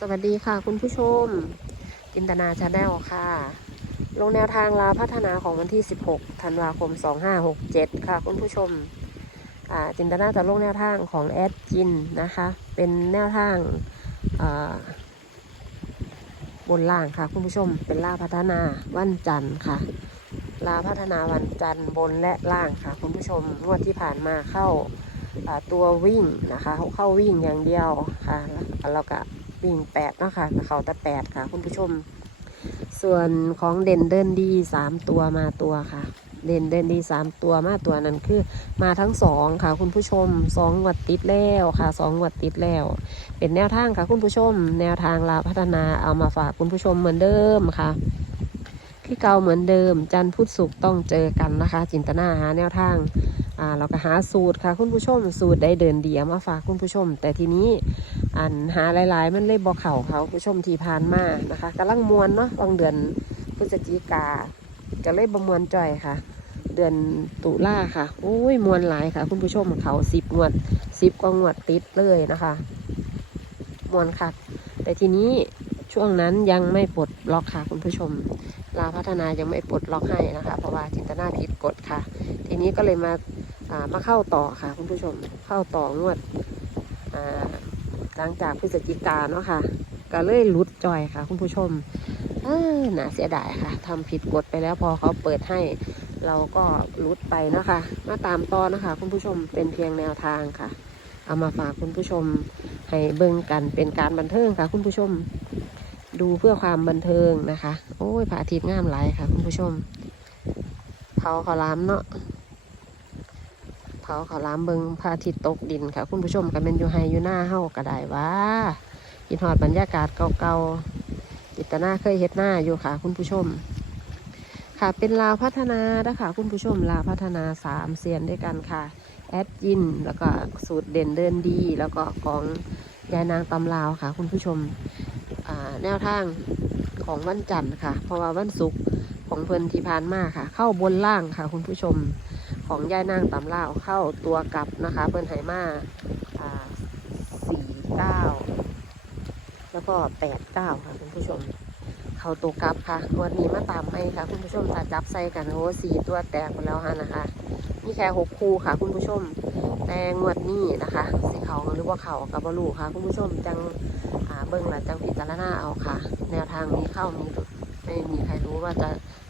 สวัสดีค่ะคุณผู้ชม จินตนาชาแนลค่ะ ลงแนวทางลาพัฒนาของวันที่ 16 ธันวาคม 2567 ค่ะคุณผู้ชมจินตนาจะลงแนวทางของแอดจินนะคะ เป็นแนวทางบนล่างค่ะคุณผู้ชม เป็นลาพัฒนาวันจันทร์ค่ะ ลาพัฒนาวันจันทร์บนและล่างค่ะ คุณผู้ชมงวดที่ผ่านมาเข้าตัววิ่งนะคะ เขาเข้าวิ่งอย่างเดียวค่ะแล้วก็ วิ่งแปดเนาะค่ะเขาแต่แปดค่ะ คุณผู้ชม ส่วนของเด่นเดินดีสามตัวมาตัวค่ะ เด่นเดินดีสามตัวมาตัวนั้นคือ มาทั้งสองค่ะ คุณผู้ชมสองวัดติดแล้วค่ะสองงวัดติดแล้ว เป็นแนวทางค่ะ คุณผู้ชม แนวทางลาพัฒนาเอามาฝากคุณผู้ชมเหมือนเดิมค่ะที่เก่าเหมือนเดิม จันทร์พุธศุกร์ต้องเจอกันนะคะ จินตนาหาแนวทาง อ่าเราก็หาสูตรค่ะคุณผู้ชมสูตรได้เดินเดีเอามาฝากคุณผู้ชม แต่ทีนี้อันหาหลายๆ มันเลยบอกเข่าเขาคุณผู้ชมที่ผ่านมานะคะกำลังมวนเนาะบางเดือนพฤศจิกาก็เลยบมวนจ่อยค่ะ เดือนตุลาค่ะโอ้ยมวนหลายค่ะ คุณผู้ชมเขาสิบงวดสิบกว่างวดติดเลยนะคะมวนค่ะแต่ทีนี้ช่วงนั้นยังไม่ปลดล็อกค่ะคุณผู้ชมลาพัฒนายังไม่ปลดล็อกให้นะคะ เพราะว่าจินตนาผิดกฎค่ะ ทีนี้ก็เลยมา อ่ามาเข้าต่อค่ะคุณผู้ชมเข้าต่องวดอ่าหลังจากพฤศจิกาเนาะค่ะก็เลยหลุดจอยค่ะ คุณผู้ชมน่าเสียดายค่ะทำผิดกฎไปแล้วพอเขาเปิดให้เราก็หลุดไปเนาะคะ มาตามต่อนะคะ คุณผู้ชมเป็นเพียงแนวทางค่ะ เอามาฝากคุณผู้ชมให้เบิ่งกันเป็นการบันเทิงค่ะ คุณผู้ชม ดูเพื่อความบันเทิงนะคะ โอ้ยพระอาทิตย์งามหลายค่ะ คุณผู้ชมเผาขาวหลามเนาะ เผาขาวหลามเบิงพระอาทิตย์ตกดินค่ะ คุณผู้ชมกันเป็นอยู่ไฮอยู่หน้าเฮาก็ได้ว่ากินหอดบรรยากาศเก่าๆจิตนาเคยเฮ็ดหน้าอยู่ค่ะ คุณผู้ชม ค่ะเป็นลาวพัฒนานะคะคุณผู้ชมลาวพัฒนาสามเซียนด้วยกันค่ะแอดยินแล้วก็สูตรเด่นเดินดี แล้วก็ของยายนางตำลาวค่ะ คุณผู้ชมอ่าแนวทางของวันจันทร์ค่ะ เพราะว่าวันศุกร์ของเพิ่นที่ผ่านมาค่ะ เข้าบนล่างค่ะ คุณผู้ชม ของยายนางตำลาวเข้าตัวกลับนะคะเพิ่นไหมาอ่าสี่เก้าแล้วก็แปดเก้าค่ะคุณผู้ชม เข้าตัวกลับค่ะวันนี้มาตามให้ค่ะ คุณผู้ชมถ้าจับใส่กันโอ้สี่ตัวแตกไปแล้วฮะนะคะนี่แค่หกคู่ค่ะ คุณผู้ชม แต่งวดนี้นะคะสีเขาหรือว่าเขากับบลูค่ะ คุณผู้ชมจังเบิ้งและจังพิจารณาเอาค่ะ แนวทางนี้เข้ามีหลุดไม่มีใครรู้ว่าจะ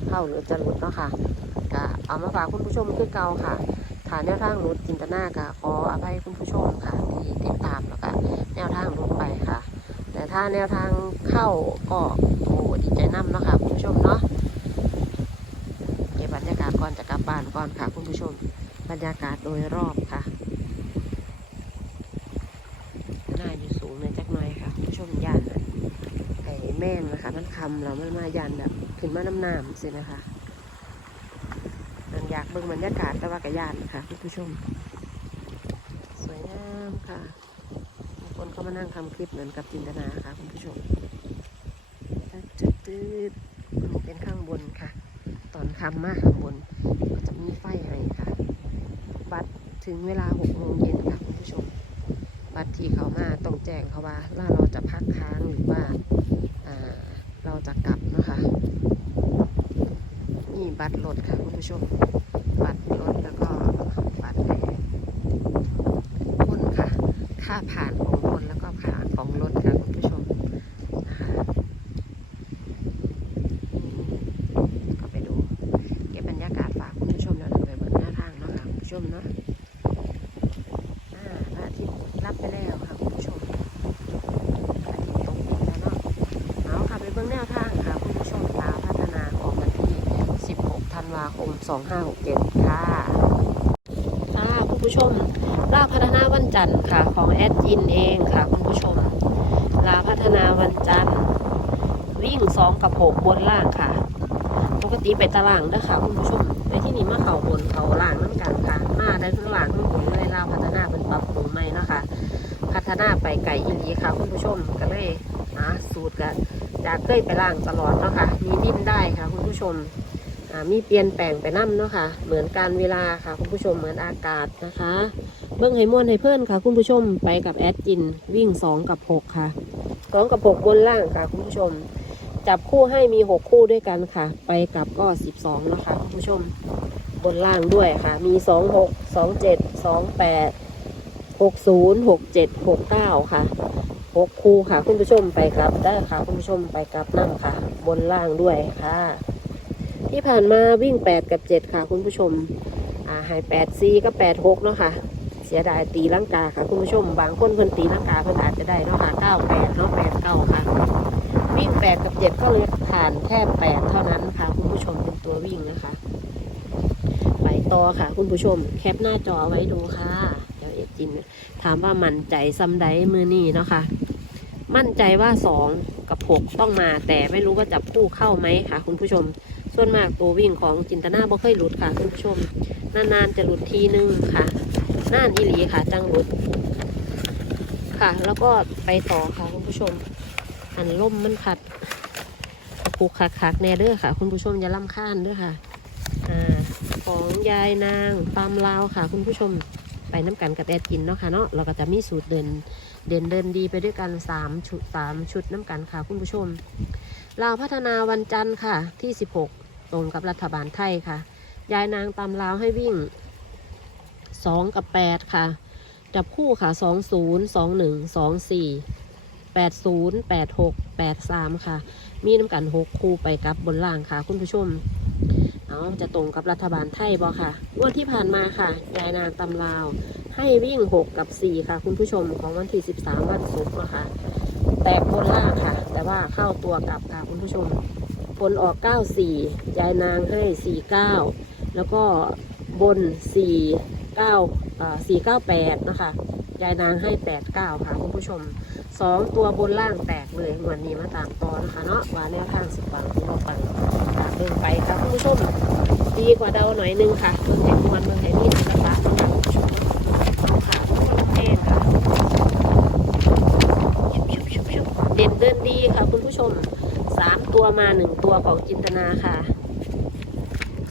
เข้าหรือจะหลุดเนาะค่ะ ก็เอามาฝากคุณผู้ชมคือเก่าค่ะฐานแนวทางหลุดจินตนาค่ะขออภัยคุณผู้ชมค่ะ ที่ติดตามแล้วก็แนวทางหลุดไปค่ะ แต่ถ้าแนวทางเข้าก็โอ้ดีใจน้ำเนาะค่ะคุณผู้ชมเนาะเก็บบรรยากาศก่อนจะกลับบ้านก่อนค่ะ คุณผู้ชม บรรยากาศโดยรอบค่ะหน้าอยู่สูงเลยจักหน่อยค่ะ คุณผู้ชมยานไอ้แม่งนะคะมันคำแล้วมันมายันแบบขึ้นมาน้ำน้ำสินะคะ เบิ่งบรรยากาศต่ว่ากยานนะคะคุณผู้ชม สวยงามค่ะบางคนเขามานั่งทำคลิปเหมือนกับจินตนาค่ะคุณผู้ชมจืดจืดๆอันนี้เป็นข้างบนค่ะ ตอนคำมากข้างบนก็จะมีไฟให้ค่ะ บัตรถึงเวลาหกโมงเย็นค่ะคุณผู้ชม บัตรที่เขามาต้องแจ้งเขาว่าว่าเราจะพักค้างหรือว่าเราจะกลับนะคะ นี่บัตรรถค่ะคุณผู้ชม บัตรรถแล้วก็บัตรคนค่ะ ค่าผ่านของคนแล้วก็ผ่านของรถค่ะคุณผู้ชมนะคะนี่ก็ไปดู เก็บบรรยากาศฝากคุณผู้ชมแล้วเดี๋ยวไปเบิ่งหน้าทางเนาะค่ะคุณผู้ชม เนาะพระอาทิตย์รับไปแล้วค่ะคุณผู้ชมพระอาทิตย์ตกดินแล้วเนาะเอาค่ะไปเบื้องแนวทางค่ะคุณผู้ชมลาพัฒนาของวันที่ 16 ธันวาคม 2567 ค่ะค่ะคุณผู้ชมลาพัฒนาวันจันทร์ค่ะของแอดยินเองค่ะคุณผู้ชม ลาพัฒนาวันจันทร์ วิ่ง 2 กับ 6 บนล่างค่ะ ปกติไปตารางเด้อค่ะคุณผู้ชม นี่มาเขาบนเขาล่างน้ำกันค่ะมาได้ทั้งล่างทั้งบนเลยลาพัฒนาเป็นปรับปรุงใหม่เนาะคะพัฒนาไปไก่อีหลีค่ะคุณผู้ชมก็เลยหาสูตรกันจากเคยไปล่างตลอดเนาะค่ะมีดิ้นได้ค่ะคุณผู้ชมอ่ามีเปลี่ยนแปลงไปน้ำเนาะค่ะเหมือนการเวลาค่ะคุณผู้ชมเหมือนอากาศนะคะ เบิ้งให้ม่วนให้เพื่อนค่ะ คุณผู้ชมไปกับแอดจินวิ่ง 2 กับ 6 ค่ะสองกับหกบนล่างค่ะคุณผู้ชม จับคู่ให้มีหกคู่ด้วยกันค่ะ ไปกับก็สิบสองนะคะคุณผู้ชม บนล่างด้วยค่ะ มีสองหกสองเจ็ดสองแปดหกศูนย์หกเจ็ดหกเก้าค่ะหกคู่ค่ะ คุณผู้ชมไปกลับได้ค่ะ คุณผู้ชมไปกลับนั่งค่ะ บนล่างด้วยค่ะ ที่ผ่านมาวิ่งแปดกับเจ็ดค่ะ คุณผู้ชมอ่าให้แปดซีก็แปดหกเนาะค่ะ เสียดายตีลังกาค่ะ คุณผู้ชม บางคนเพิ่นตีลังกาเพิ่นอาจจะได้เนาะค่ะเก้าแปดเนาะแปดเก้าค่ะ วิ่งแปดกับเจ็ดก็เลยผ่านแค่แปดเท่านั้นค่ะ คุณผู้ชมเป็นตัววิ่งนะคะ ต่อค่ะ คุณผู้ชม แคปหน้าจอไว้ดูค่ะ เดี๋ยวเอจินถามว่ามั่นใจซ้ำใดมือนี่เนาะค่ะ มั่นใจว่าสองกับหกต้องมา แต่ไม่รู้ว่าจับคู่เข้าไหมค่ะ คุณผู้ชม ส่วนมากตัววิ่งของจินตนาบ่เคยหลุดค่ะ คุณผู้ชม นานๆจะหลุดทีนึงค่ะน่านอีหลีค่ะ จังหลุดค่ะ แล้วก็ไปต่อค่ะคุณผู้ชม อันล่มมันขัดผูกคักๆแน่เด้อค่ะ คุณผู้ชมอย่าล่ำค้านเด้อค่ะ ของยายนางตามลาวค่ะ คุณผู้ชมไปน้ำกันกับแอดกินเนาะค่ะเนาะเราก็จะมีสูตรเดินเด่นเดินดีไปด้วยกันสามชุดสามชุดน้ำกันค่ะ คุณผู้ชมลาวพัฒนาวันจันทร์ค่ะที่ 16 ตรงกับรัฐบาลไทยค่ะ ยายนางตามลาวให้วิ่ง 2 กับ 8 ค่ะ จับคู่ค่ะ 20 21 24 80 86 83 ค่ะ มีน้ำกัน 6 คู่ไปกับบนล่างค่ะ คุณผู้ชม เอาจะตรงกับรัฐบาลไทยบอค่ะงวดที่ผ่านมาค่ะ ยายนางตำลาว ให้วิ่ง 6 กับ 4 ค่ะ คุณผู้ชมของวันที่ 13 วันศุกร์นะคะแตกบนล่างค่ะ แต่ว่าเข้าตัวกลับค่ะคุณผู้ชมผลออก 94 ยายนางให้ 49 แล้วก็บน 4 9อ่า498 นะคะ ยายนางให้ 89 ค่ะคุณผู้ชม 2 ตัวบนล่างแตกเลยงวันนี้มาตามต่อนะคะเนาะว่าแนวทางสิบปังที่เราปังตาม เบิ่งไปค่ะคุณผู้ชมดีกว่าเดาหน่อยนึงค่ะเบิ่งให้มวนเบิ่งให้มีศิลปะค่ะค่ะทุกคนค่ะเด่นเดินดีค่ะคุณผู้ชมสามตัวมาหนึ่งตัวของจินตนาค่ะ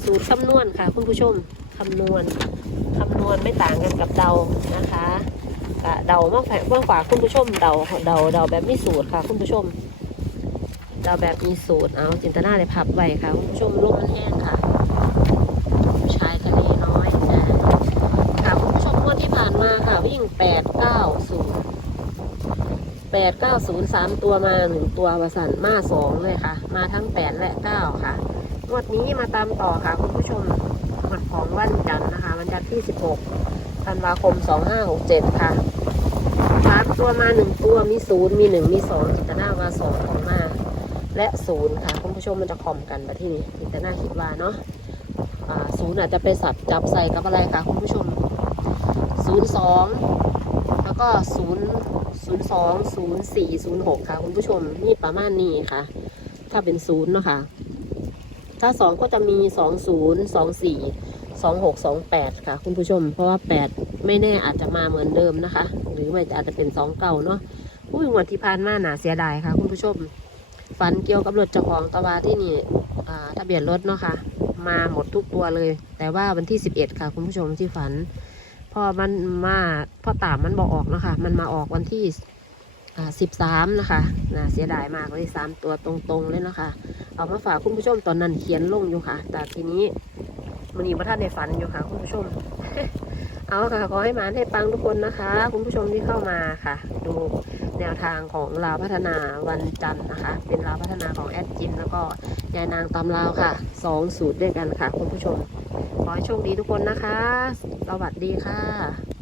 สูตรคำนวณค่ะ คุณผู้ชมคำนวณคำนวณไม่ต่างกันกับเดานะคะเดามากแฝงมาฝากคุณผู้ชมเดาเดาเดาแบบมีสูตรค่ะ คุณผู้ชม เดาแบบมีสูตรเอาจินตนาเลยพับไว้ค่ะคุณผู้ชมลมมันแห้งค่ะ ชายทะเลน้อยอ่าค่ะคุณผู้ชมงวดที่ผ่านมาค่ะ วิ่งแปดเก้าศูนย์แปดเก้าศูนย์สามตัวมาหนึ่งตัวประสันมาสองเลยค่ะ มาทั้งแปดและเก้าค่ะงวดนี้มาตามต่อค่ะ คุณผู้ชมงวดของวันจันทร์นะคะวันจันทร์ที่สิบหกธันวาคมสองห้าหกเจ็ดค่ะสามตัวมาหนึ่งตัวมีศูนย์มีหนึ่งมีสองจินตนามาสองของมา และศูนย์ค่ะคุณผู้ชมมันจะคอมกันมาที่นี่จิตนาคิดว่าเนาะศูนย์อาจจะไปสับจับใส่กับอะไรคะคุณผู้ชมศูนย์สองแล้วก็ศูนย์ศูนย์สองศูนย์สี่ศูนย์หกค่ะคุณผู้ชมนี่ประมาณนี้ค่ะ ถ้าเป็นศูนย์เนาะค่ะถ้าสองก็จะมีสองศูนย์สองสี่สองหกสองแปดค่ะ คุณผู้ชม เพราะว่าแปดไม่แน่อาจจะมาเหมือนเดิมนะคะ หรือไม่อาจจะเป็นสองเก่าเนาะอุ้ยงวดที่ผ่านมาหนาเสียดายค่ะ คุณผู้ชม ฝันเกี่ยวกับรถเจ้าของตะวาที่นี่ทะเบียนรถเนาะค่ะ มาหมดทุกตัวเลย แต่ว่าวันที่11ค่ะ คุณผู้ชมที่ฝันพอมันมาพอตามมันบอกออกเนาะคะมันมาออกวันที่อ่า13นะคะนะเสียดายมากเลยสามตัวตรงๆเลยนะคะเอามาฝากคุณผู้ชมตอนนั้นเขียนลงอยู่ค่ะ แต่ทีนี้มันนี้พระท่านในฝันอยู่ค่ะ คุณผู้ชม เอาค่ะขอให้มานให้ปังทุกคนนะคะ คุณผู้ชมที่เข้ามาค่ะ ดู แนวทางของลาวพัฒนาวันจันทร์นะคะ เป็นลาวพัฒนาของแอดจิมแล้วก็ยายนางตำลาวค่ะสองสูตรด้วยกันค่ะคุณผู้ชม ขอให้โชคดีทุกคนนะคะ สวัสดีค่ะ